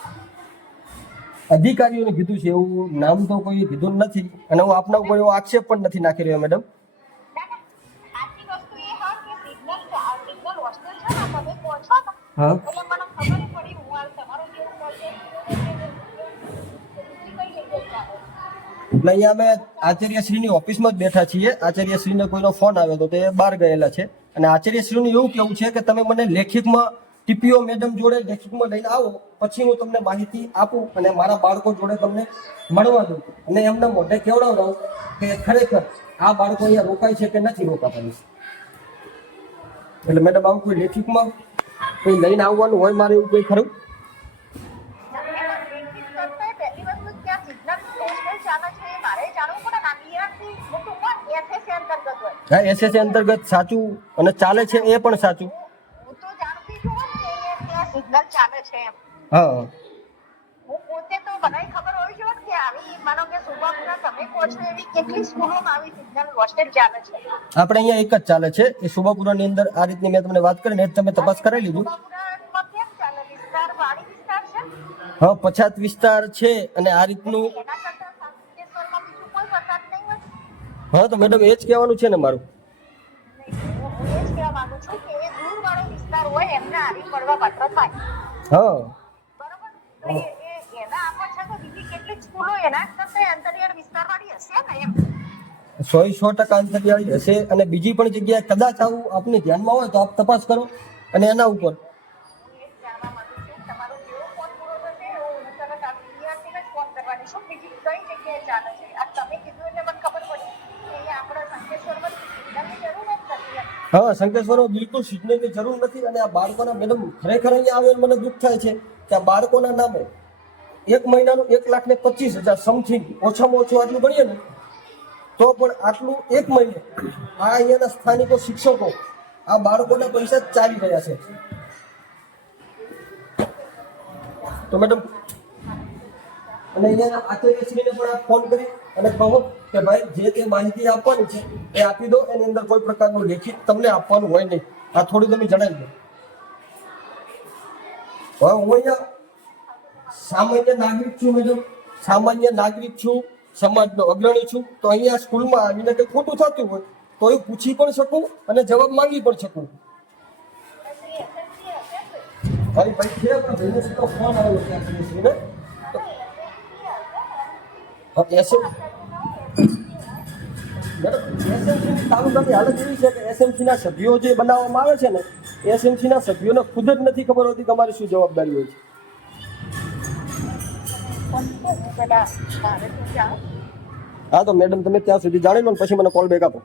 અધિકારીઓને કીધું છે, એવું નામ તો કોઈ કીધું નથી અને હું આપના ઉપર એવો આક્ષેપ પણ નથી નાખી રહ્યો મેડમ. ના ના આખી વસ્તુ એ હા કે સિગ્નલ હોસ્ટેલ છે ને તમે કહો છો ને હા. એટલે મને ખબર પડી હું હાલ તમારો જેવું કહો છે કઈ જગ્યાએ આવે. એટલે અહીંયા અમે આચાર્યશ્રીની ઓફિસમાં જ બેઠા છીએ. આચાર્યશ્રીને કોઈનો ફોન આવ્યો તો તે બહાર ગયેલા છે અને આચાર્યશ્રીનું એવું કેવું છે કે તમે મને લેખિતમાં ટીપીઓ મેડમ જોડે લેખિતમાં લઈને આવો પછી હું તમને માહિતી આપું અને મારા બાળકો જોડે તમને મળવા દઉં અને એમને મોઢે કેવડાવડાવું કે ખરેખર આ બાળકો અહીંયા રોકાય છે કે નથી રોકાતા. એટલે મેડમ આવું કોઈ લેખિતમાં કઈ લઈને આવવાનું હોય મારે એવું કઈ ખરું? એમાં લેખિત કરતા પહેલી વસ્તુ ક્યાં સિગ્નલ હોસ્ટેલ ચાલે છે એ મારે જાણવું પડે ને. આ બિયારથી મોટું કોણ એસએસએ અંતર્ગત હોય. હા, એસએસસી અંતર્ગત સાચું અને ચાલે છે એ પણ સાચું. હું તો જાણતી છું ને કે અહીંયા ત્યાં સિગ્નલ ચાલે છે એમ. હા, હું પોતે તો બધાય ખબર હોય છે કે આવી માનો કે સુભાપુરા તમે કહો છો એવી કેટલી સ્કૂલોમાં આવી સિગ્નલ હોસ્ટેલ ચાલે છે. આપણે અહીંયા એક જ ચાલે છે એ સુભાપુરાની અંદર આ રીતની મેં તમને વાત કરીને એ તમે તપાસ કરાવી લીધું. સુભાપુરામાં કેમ ચાલે? વિસ્તાર વાડી વિસ્તાર છે. હા, પછાત વિસ્તાર છે અને આ રીતનું. એના કરતા સાંકેશ્વરમાં બીજું કોઈ વરસાદ નહીં હોય. હા, તો મેડમ એ જ કહેવાનું છે ને મારું. હું એ જ કહેવા માંગુ છું કે એ દૂરવાળો વિસ્તાર હોય એમને આવી પડવા પાત્ર થાય. હા, બરોબર? તો એના આપો છે તો બીજી કેટલીક સ્કૂલો એના કરતા અંતરિયાળ વિસ્તારવાળી હશે ને એમ. 100% અંતરિયાળી હશે અને બીજી પણ જગ્યાએ કદાચ આવું આપને ધ્યાનમાં હોય તો આપ તપાસ કરો અને એના ઉપર. હું એ જ જાણવા માંગુ છું તમારો જેવો ફોન પૂરો થશે હું તરત આ વિદ્યાર્થીને જ ફોન કરવાની છું. બીજી કઈ જગ્યાએ ચાલે છે આ તમે કીધું એટલે મને ખબર પડી કે અહીંયા આપણે સંકેશ્વરમાં સિગ્નલની જરૂર જ નથી એમ. હા, શંકેશ્વરમાં બિલકુલ સિગ્નલની જરૂર નથી અને આ બાળકોના મેડમ ખરેખર અહીંયા આવે મને દુઃખ થાય છે કે આ બાળકોના નામે એક મહિનાનું 1,25,000 સમથિંગ ઓછામાં ઓછું આટલું ગણીએ ને તો પણ આટલું એક મહિને આ અહીંયાના સ્થાનિકો શિક્ષકો આ બાળકોના પૈસા જ ચાલી રહ્યા છે. તો મેડમ અને અહીંયા આચાર્યશ્રીને પણ આપ ફોન કરી અને કહો કે ભાઈ જે તે માહિતી આપવાની છે એ આપી દો, એની અંદર કોઈ પ્રકારનું લેખિત તમને આપવાનું હોય નહીં. આ થોડું તમે જણાવી દો. હવે હું અહીંયા સામાન્ય નાગરિક છું મેડમ, સામાન્ય નાગરિક છું, સમાજનો અગ્રણી છું, તો અહીંયા સ્કૂલમાં આવીને કંઈ ખોટું થતું હોય તો એ પૂછી પણ શકું અને જવાબ માંગી પણ શકું. ભાઈ ભાઈ છે પણ ભાઈને સીધો ફોન આવ્યો છે આચાર્યશ્રીને. એસએમસીની તાલુકાની હાલત એવી છે કે એસએમસીના સભ્યો જે બનાવવામાં આવે છે ને એસએમસીના સભ્યોને ખુદ જ નથી ખબર હોતી કે અમારી શું જવાબદારી હોય છે. પેલા મારે તો જાણ હા, તો મેડમ તમે ત્યાં સુધી જાણી લો ને પછી મને કોલ બેક આપો.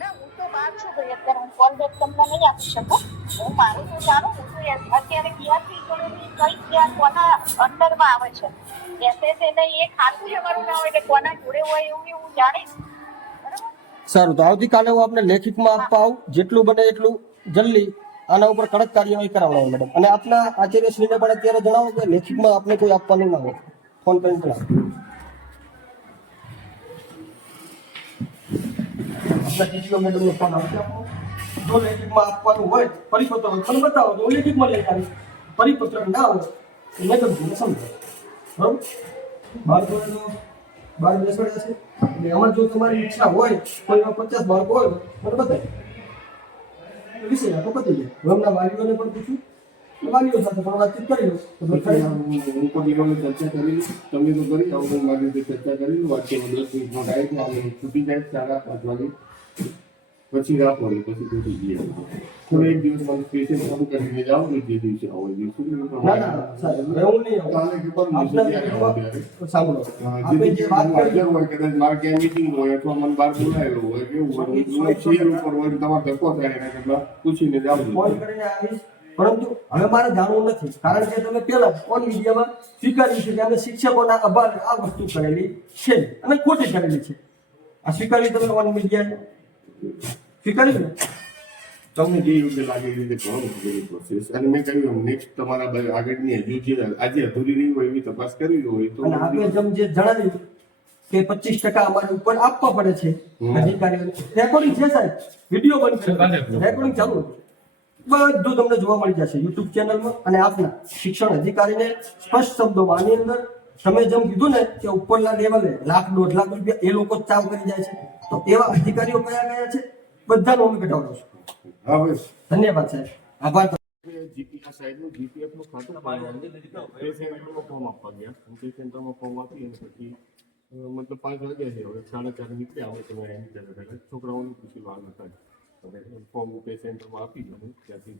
ના હું તો બહાર છું ભાઈ અત્યારે હું કોલ બેક તમને નહીં આપી શકું. હું મારું તો જાણું હું તો અત્યારે ક્યાંથી ઇકોનોમી કઈ ક્યાં કોના અંડરમાં આવે છે એસએસએ ને એ ખાતું જ અમારું ના હોય એટલે કોના જોડે હોય એવું હું જાણીશ. બરાબર? સારું, તો આવતીકાલે હું આપને લેખિતમાં આપવા આવું. જેટલું બને એટલું જલ્દી આના ઉપર કડક કાર્યવાહી કરાવડાવો મેડમ. અને આપના આચાર્યશ્રીને પણ અત્યારે જણાવો કે લેખિતમાં આપને કોઈ આપવાનું ના હોય. ફોન કરીને જણાવો. આપના ટીચર મેડમનો ફોન આવશે આપો. જો લેખિતમાં આપવાનું હોય પરિપત્ર હોય પણ બતાવો તો હું લેખિતમાં લઈ આવીશ. પરિપત્ર ના હોય તો મેડમજીને સમજાવો. બરાબર? બાળકોને તો બહાર બેસાડ્યા છે એટલે આમાં જો તમારી ઈચ્છા હોય કોઈ 50 બાળકો હોય તો બતાવી વિષય આપો પતી જાય. હું એમના વાલીઓને પણ પૂછ્યું વાલીઓ સાથે પણ વાતચીત કરી લો તો હું કોઈ ચર્ચા કરી તમે તો કરી આવું હું મારી રીતે ચર્ચા કરી લઉં. વાક્ય 10 મિનિટમાં ડાયરેક્ટ આવે છૂટી જાય 4-5 વાગે પછી રાત હોય પછી તૂટી જઈએ. હવે એક દિવસ મારે સ્પેશિયલ કામ કરીને જાઉં ને જે દિવસે આવો એ દિવસે ના ના સાહેબ એવું નહીં હોય. કાલે કે પરમ દિવસે ત્યારે આવો ત્યારે સાંભળો જે આપણે જે દિવસે વાત હાજર કરી હોય કદાચ મારે ક્યાંય મીટિંગ હોય અથવા મને બહાર બોલાયેલો હોય કેવું હોય શેર ઉપર હોય ને તમારે ધક્કો થાય એના કરતાં પૂછીને જાવ ફોન કરીને આવીશ. પરંતુ હવે મારે જાણવું નથી કારણ કે તમે પહેલા ઓન મીડિયામાં સ્વીકાર્યું છે કે અમે શિક્ષકોના અભાવે આ વસ્તુ કરેલી છે અને ખોટી કરેલી છે. આ સ્વીકાર્યું તમે ઓન મીડિયા સ્વીકાર્યું ને? તમને જે યોગ્ય લાગે એ રીતે કરો બધી પ્રોસેસ. અને મેં કહ્યું એમ નેક્સ્ટ તમારા આગળની હજુ જે આજે અધૂરી રહી હોય એવી તપાસ કરવી હોય તો અને આપણે જેમ જે જણાવ્યું કે 25% અમારે ઉપર આપવા પડે છે અધિકારીઓને. રેકોર્ડિંગ છે સાહેબ, વિડીયો બંધ રેકોર્ડિંગ ચાલુ છે. બધું તમને જોવા મળી જશે યુટ્યુબ ચેનલમાં. અને આપના શિક્ષણ અધિકારીને સ્પષ્ટ શબ્દોમાં આની અંદર તમે જેમ કીધું ને કે ઉપરના લેવલે 1,00,000-1.5 લાખ રૂપિયા એ લોકો જ ચાવ કરી જાય છે તો એવા અધિકારીઓ કયા કયા છે બધાનો અમે ઘટાડો છું. હા ભાઈ ધન્યવાદ સાહેબ, આભાર. જીપીએસ સાઈડનું જીપીએફનું ખાતું પે સેન્ટરમાં ફોર્મ આપવા ગયા. પે સેન્ટરમાં ફોર્મ આપી અને પછી મતલબ 5 વાગ્યા છે હવે 4:30 નીકળ્યા હોય તમે એની ત્યારે છોકરાઓને પૂછી લો આગળ કાઢ ફોર્મ પે સેન્ટરમાં આપી દો ત્યાંથી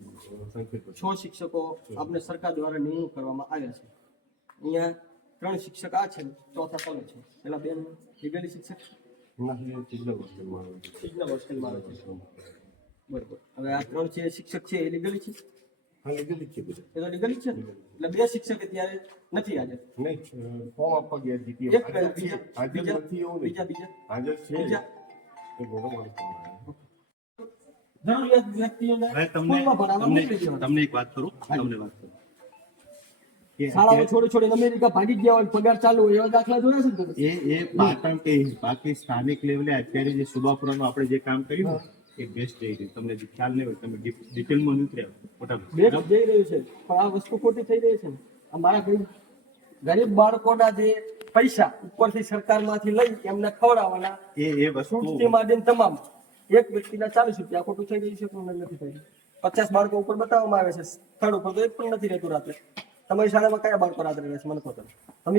સંકેત 6 શિક્ષકો આપણે સરકાર દ્વારા નિમણૂક કરવામાં આવ્યા છે. અહીંયા 3 શિક્ષક આ છે, ચોથા તમે છે. પેલા બેન લીગલી શિક્ષક સિગ્નલ હોસ્ટેલમાં આવે છે. બરોબર. હવે આ 3 જે શિક્ષક છે એ લીગલી છે. હા, લીગલી જ છે બધા. એ તો લીગલ છે ને? એટલે 2 શિક્ષક અત્યારે નથી આજે. નહીં, ફોર્મ આપવા ગયા GTO. એક હાજર છે. બીજા હાજર નથી એવું નહીં. બીજા હાજર છે. બીજા એ બરોબર છે. જરૂરિયાત વ્યક્તિઓને હવે સ્કૂલમાં ભણાવવા મોકલી દેવાના. તમને એક વાત કરું કે શાળાઓ છોડી અમેરિકા ભાગી ગયા હોય, પગાર ચાલુ હોય એવા દાખલા જોયા છે ને તમે? એ પાટણ કે બાકી સ્થાનિક લેવલે અત્યારે જે સુબાપુરાનું આપણે જે કામ કર્યું ને, એ બેસ્ટ જઈ રહ્યું. તમને જે ખ્યાલ નહીં હોય, તમે ડિટેલમાં નથી મોટા બેસ્ટ જઈ રહ્યું છે, પણ આ વસ્તુ ખોટી થઈ રહી છે ને. અમારા ગરીબ બાળકોના જે પૈસા ઉપરથી સરકારમાંથી લઈ એમને ખવડાવવાના, એ વસ્તુ ફ્રૂટથી માંડીને તમામ એક વ્યક્તિના 40 રૂપિયા ખોટું થઈ રહ્યું છે, પણ નથી થઈ રહ્યું. 50 બાળકો ઉપર બતાવવામાં આવે છે, સ્થળ ઉપર તો એક પણ નથી રહેતું રાત્રે. તમારી શાળામાં કયા બાળકો રાત્રે રહે છે મને કહો તમે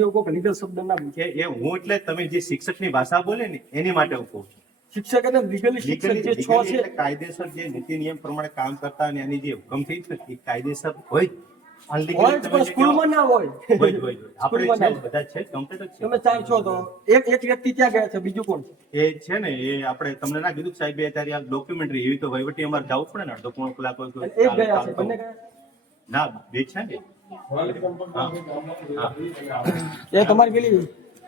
એવું કહો કે લીગલ શબ્દ ના બોલો. એ હું એટલે તમે જે શિક્ષકની ભાષા બોલે ને એની માટે હું કહું છું. શિક્ષક એટલે લીગલી શિક્ષક જે છ Legally છે એટલે કાયદેસર જે નીતિ નિયમ પ્રમાણે કામ કરતા અને એની જે હુકમ થઈ છે એ કાયદેસર હોય જ. Unlegally હોય જ, તમે પણ જે સ્કૂલમાં ના હોય. હોય જ, હોય જ. આપણે સ્કૂલમાં ના છે જ, બધા છે જ, complete જ છે. તમે 4 છો તો એક વ્યક્તિ ત્યાં ગયા છે, બીજું કોણ છે? એ છે ને એ આપણે તમને ના કીધું કે સાહેબ અત્યારે આ ડોક્યુમેન્ટરી એવી તો વહીવટી અમારે જવું જ પડે ને, અડધો પોણો કલાક હોય તો એક ગયા છે, બંને ગયા? ના, બે છે ને. એ તમારી પેલી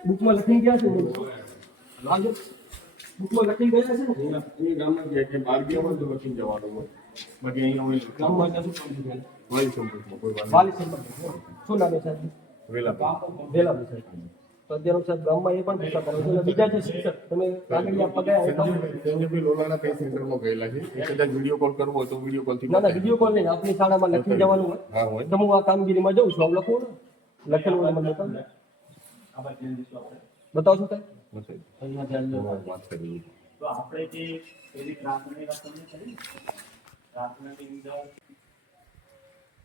બુકમાં લખીને ગયા છે ને? લાવજો. બુકમાં લખીને ગયા છે ને? એ ગામમાં જાય છે, બહાર ગયા હોય તો લખીને જવાનું હોય. બાકી અહીંયા હોય તો ગામમાં એટલે શું કામ છે? વાલી સંપર્કમાં કોઈ વાત વાલી સંબંધ. શું નામ છે સાહેબ? નહીં. વેલા વેલાભાઈ સાહેબ. તો અત્યારે સાહેબ ગામમાં એ પણ પૂછા કરો છો. બીજા જે શિક્ષક તમે આગળ આપવા ગયા એ પણ- સંજયભાઈ લોલાના કઈ સેન્ટરમાં ગયેલા છે. એ કદાચ વિડીયો કોલ કરવો હોય તો વિડીયો કોલથી ના ના વિડીયો કોલ નહીં, આપની શાળામાં લખી જવાનું હોય. હા હોય. તો હું આ કામગીરીમાં જઉં છું, આમ લખું ને લખેલું હોય મને બતાવો. બતાવશો સાહેબ? નથી. વાત કરી તો આપણે જે પેલી પ્રાથમિક તમને કરી પ્રાથમિક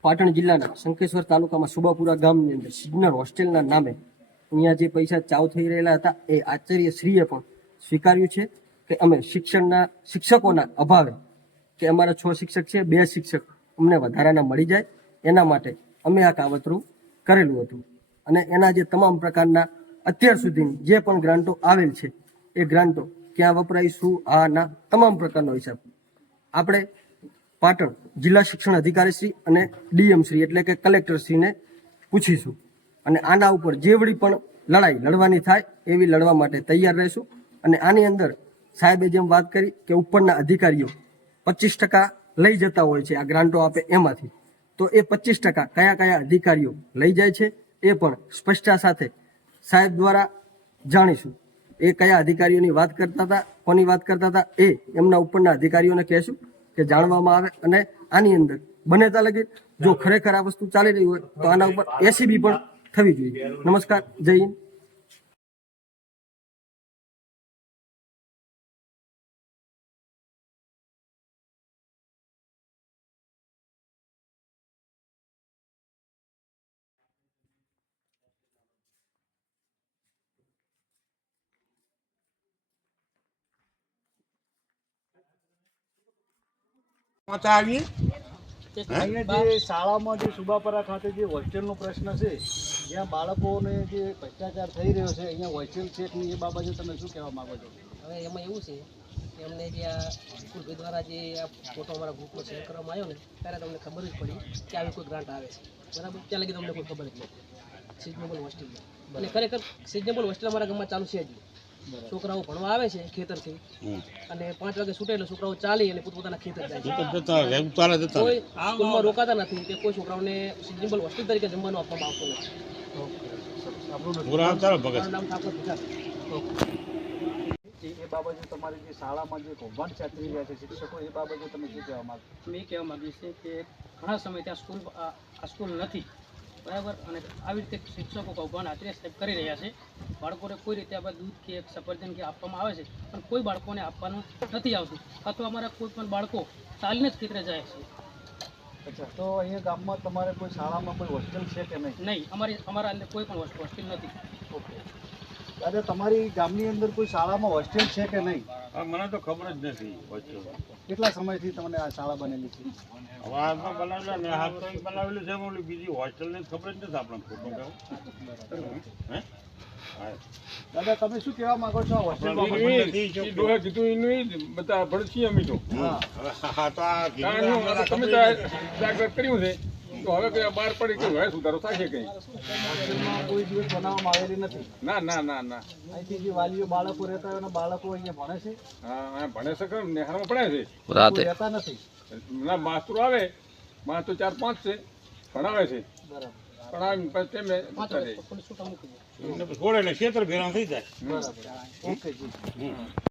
પાટણ જિલ્લાના શંખેશ્વર તાલુકામાં સુબાપુરા ગામની અંદર સિગ્નલ હોસ્ટેલના નામે અહીંયા જે પૈસા ચાવ થઈ રહેલા હતા એ આચાર્યશ્રીએ પણ સ્વીકાર્યું છે કે અમે શિક્ષકોના અભાવે કે અમારા 6 શિક્ષક છે, 2 શિક્ષક અમને વધારાના મળી જાય એના માટે અમે આ કાવતરું કરેલું હતું. અને એના જે તમામ પ્રકારના અત્યાર સુધી જે પણ ગ્રાન્ટો આવેલ છે એ ગ્રાન્ટો ક્યાં વપરાય, શું, આ ના તમામ પ્રકારનો હિસાબ આપણે પાટણ જિલ્લા શિક્ષણ અધિકારી શ્રી અને ડીએમ શ્રી એટલે કે કલેક્ટર શ્રીને પૂછીશું. અને આના ઉપર જેવડી પણ લડાઈ લડવાની થાય એવી લડવા માટે તૈયાર રહીશું. અને આની અંદર સાહેબે જેમ વાત કરી કે ઉપરના અધિકારીઓ 25% લઈ જતા હોય છે આ ગ્રાન્ટો આપે એમાંથી, તો એ 25% કયા કયા અધિકારીઓ લઈ જાય છે એ પણ સ્પષ્ટતા સાથે સાહેબ દ્વારા જાણીશું. એ કયા અધિકારીઓની વાત કરતા હતા, કોની વાત કરતા હતા એ એમના ઉપરના અધિકારીઓને કહેશું કે જાણવામાં આવે. અને આની અંદર બને ત્યાં લગી જો ખરેખર આ વસ્તુ ચાલી રહી હોય તો આના ઉપર એસીબી પણ થવી જોઈએ. નમસ્કાર, જય હિન્દ. અહીંયા જે શાળામાં જે સુબાપરા ખાતે જે હોસ્ટેલનો પ્રશ્ન છે, જ્યાં બાળકોને જે ભ્રષ્ટાચાર થઈ રહ્યો છે, અહીંયા હોસ્ટેલ છે કે એ બાબતે તમે શું કહેવા માંગો છો? હવે એમાં એવું છે કે અમને જે આ સ્કૂલ દ્વારા જે આ ફોટો અમારા ગ્રુપમાં શેર કરવામાં આવ્યો ને ત્યારે તમને ખબર જ પડી કે આવી કોઈ ગ્રાન્ટ આવે છે, બરાબર. ત્યાં લગી તમને કોઈ ખબર જ નથી સિઝનેબલ હોસ્ટેલ. એટલે ખરેખર સિઝનેબલ હોસ્ટેલ અમારા ગામમાં ચાલુ છે જ. છોકરાઓ ભણવા આવે છે ખેતરથી અને 5 વાગે છૂટે એટલે છોકરાઓ ચાલી અને પોતપોતાના ખેતર જાય છે. કોઈ સ્કૂલમાં રોકાતા નથી કે કોઈ છોકરાઓને સિઝનેબલ હોસ્ટેલ તરીકે જમવાનું આપવામાં આવતું નથી. મારું નામ ઠાકોર ગુજરાત. એ બાબતે તમારી જે શાળામાં જે કૌભાંડ ચાલી રહ્યા છે શિક્ષકો, એ બાબતે તમે શું કહેવા માંગો? મેં કહેવા માગીશ કે ઘણા સમય ત્યાં આ સ્કૂલ નથી, બરાબર. અને આવી રીતે શિક્ષકો કૌભાંડ આચાર્ય સાહેબ કરી રહ્યા છે. બાળકોને કોઈ રીતે આપણે દૂધ કે સફરજન કે આપવામાં આવે છે પણ કોઈ બાળકોને આપવાનું નથી આવતું, અથવા અમારા કોઈ પણ બાળકો ચાલીને જ ખેતરે જાય છે. અચ્છા, તો અહીંયા ગામમાં તમારે કોઈ શાળામાં કોઈ હોસ્ટેલ છે કે નહીં? નહીં, અમારા અંદર કોઈ પણ હોસ્ટેલ નથી. ઓકે. દાદા, તમારી ગામની અંદર કોઈ શાળામાં હોસ્ટેલ છે કે નહીં? મને તો ખબર જ નથી હોસ્ટેલ. કેટલા સમયથી તમને આ શાળા બનેલી છે? હવે હાથમાં બનાવેલા ને હાથ તો બનાવેલું છે, ઓલી બીજી હોસ્ટેલની ખબર જ નથી આપણને. ખોટું કહું હે દાદા તમે શું કહેવા માંગો છો આ હોસ્ટેલમાં ડોહે કીધું એનું ઈ જ બધા ભણશી અમે તો હા. હા તો આ કારણ શું, આ તો તમે તો જાગૃત કર્યું છે તો હવે કઈ બહાર પડી કે હવે સુધારો થશે કઈ? હોસ્ટેલમાં કોઈ દિવસ બનાવવામાં આવેલી નથી. ના ના ના ના અહીંથી જે વાલીઓ બાળકો રહેતા હોય અને બાળકો અહીંયા ભણે છે હા ભણે છે ખરું, નેહારમાં ભણે છે. કોઈ રહેતા નથી. ના માસ્તરો આવે, માસ્તરો 4-5 છે, ભણાવે છે. બરાબર ભણાવીને પછી તેમને જતા રહે. પણ શું તમે કીધું? છોડે એટલે ક્ષેત્ર ભેરા થઈ જાય. બરાબર ઓકે જી